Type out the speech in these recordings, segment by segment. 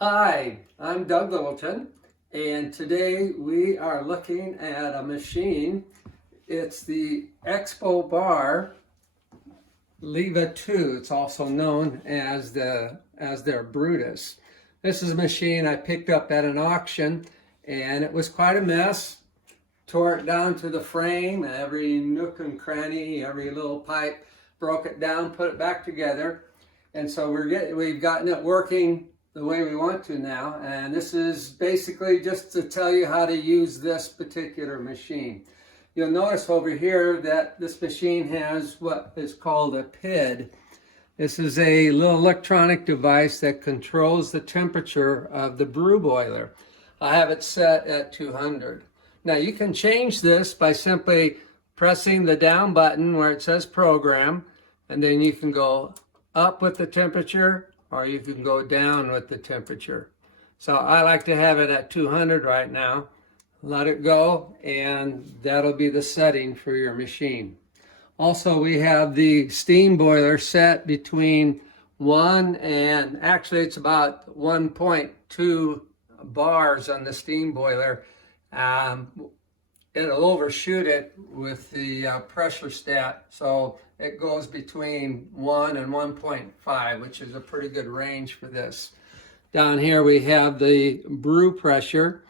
Hi, I'm Doug Littleton, and today we are looking at a machine. It's the Expobar Leva II. It's also known as their Brewtus. This is a machine I picked up at an auction, and it was quite a mess. Tore it down to the frame, every nook and cranny, every little pipe, broke it down, put it back together, and so we've gotten it working the way we want to now. And this is basically just to tell you how to use this particular machine. You'll notice over here that this machine has what is called a PID. This is a little electronic device that controls the temperature of the brew boiler. I have it set at 200. Now you can change this by simply pressing the down button where it says program, and then you can go up with the temperature or you can go down with the temperature. So I like to have it at 200 right now. Let it go, and that'll be the setting for your machine. Also, we have the steam boiler set between 1 and actually it's about 1.2 bars on the steam boiler. It'll overshoot it with the pressure stat, so it goes between 1 and 1.5, which is a pretty good range for this. Down here we have the brew pressure.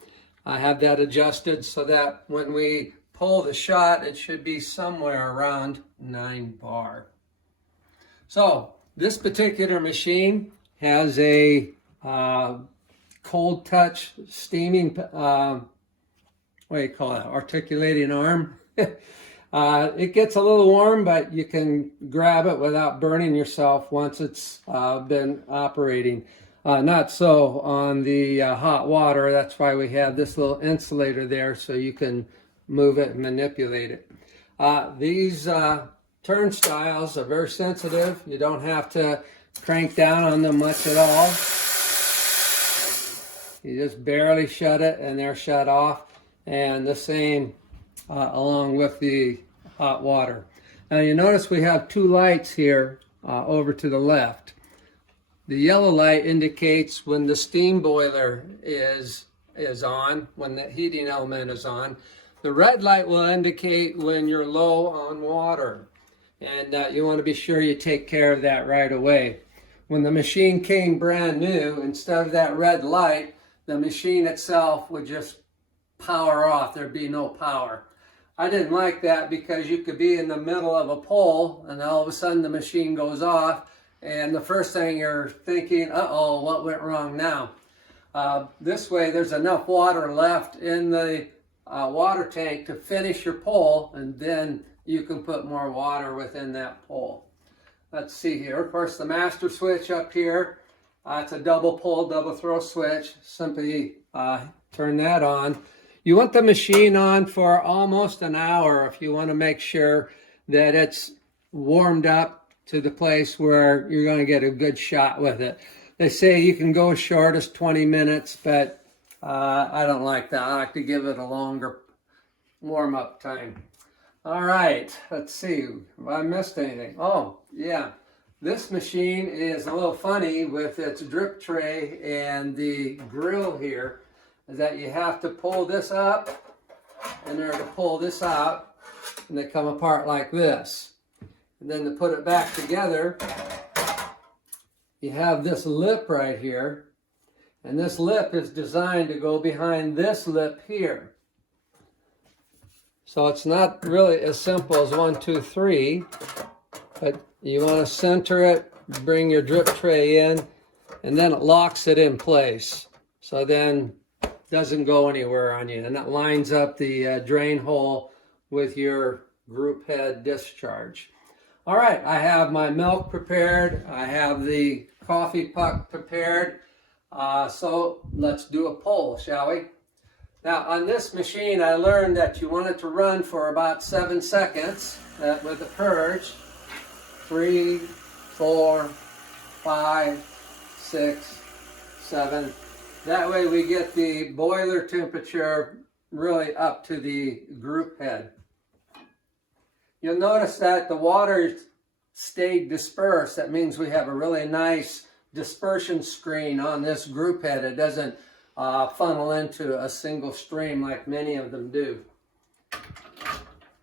I have that adjusted so that when we pull the shot, it should be somewhere around 9 bar. So this particular machine has a cold touch steaming what do you call it, articulating arm. It gets a little warm, but you can grab it without burning yourself once it's been operating. Not so on the hot water. That's why we have this little insulator there so you can move it and manipulate it. These turnstiles are very sensitive. You don't have to crank down on them much at all. You just barely shut it and they're shut off. And the same along with the hot water. Now you notice we have 2 lights here over to the left. The yellow light indicates when the steam boiler is on, when the heating element is on. The red light will indicate when you're low on water. And you want to be sure you take care of that right away. When the machine came brand new, instead of that red light, the machine itself would just power off. There'd be no power. I didn't like that because you could be in the middle of a pole and all of a sudden the machine goes off and the first thing you're thinking, uh-oh, what went wrong now? This way there's enough water left in the water tank to finish your pole, and then you can put more water within that pole. Let's see here. Of course, the master switch up here, it's a double pull, double throw switch. Simply turn that on. You want the machine on for almost an hour if you want to make sure that it's warmed up to the place where you're going to get a good shot with it. They say you can go as short as 20 minutes, but I don't like that. I like to give it a longer warm-up time. All right, let's see. Have I missed anything? Oh, yeah. This machine is a little funny with its drip tray and the grill here. Is that you have to pull this up and then to pull this out, and they come apart like this. And then to put it back together, you have this lip right here, and this lip is designed to go behind this lip here. So it's not really as simple as 1, 2, 3, but you want to center it, bring your drip tray in, and then it locks it in place. So then doesn't go anywhere on you, and that lines up the drain hole with your group head discharge. All right, I have my milk prepared. I have the coffee puck prepared. So let's do a poll, shall we? Now on this machine, I learned that you want it to run for about 7 seconds with the purge. 3, 4, 5, 6, 7. That way we get the boiler temperature really up to the group head. You'll notice that the water stayed dispersed. That means we have a really nice dispersion screen on this group head. It doesn't funnel into a single stream like many of them do.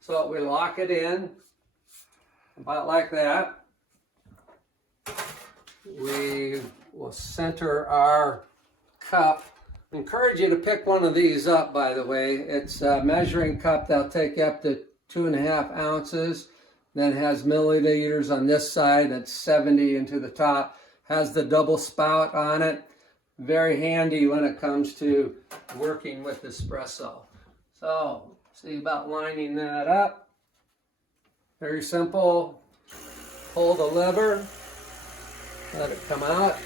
So we lock it in about like that. We will center our cup. I encourage you to pick one of these up, by the way. It's a measuring cup that'll take up to 2.5 ounces. Then has milliliters on this side. That's 70 into the top. Has the double spout on it. Very handy when it comes to working with espresso. So, see about lining that up. Very simple. Pull the lever. Let it come out.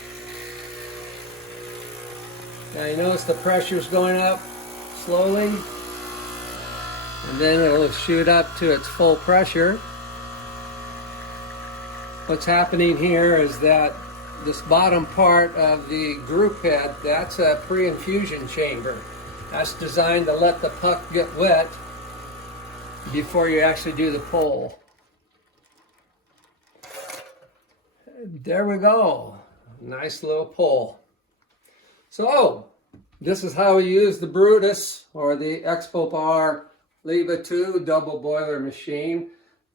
Now you notice the pressure's going up slowly. And then it'll shoot up to its full pressure. What's happening here is that this bottom part of the group head, that's a pre-infusion chamber. That's designed to let the puck get wet before you actually do the pull. There we go. Nice little pull. So, this is how we use the Brewtus or the Expobar Leva II double boiler machine.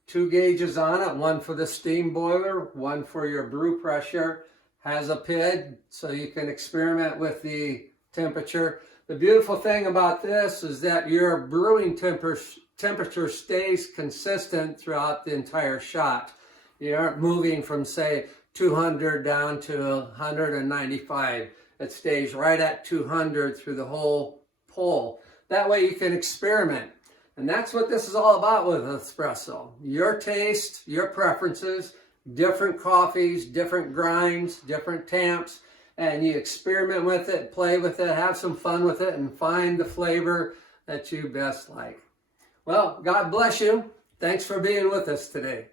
2 gauges on it, one for the steam boiler, one for your brew pressure. Has a PID so you can experiment with the temperature. The beautiful thing about this is that your brewing temperature stays consistent throughout the entire shot. You aren't moving from, say, 200 down to 195. It stays right at 200 through the whole pull. That way you can experiment. And that's what this is all about with espresso. Your taste, your preferences, different coffees, different grinds, different tamps, and you experiment with it, play with it, have some fun with it, and find the flavor that you best like. Well, God bless you. Thanks for being with us today.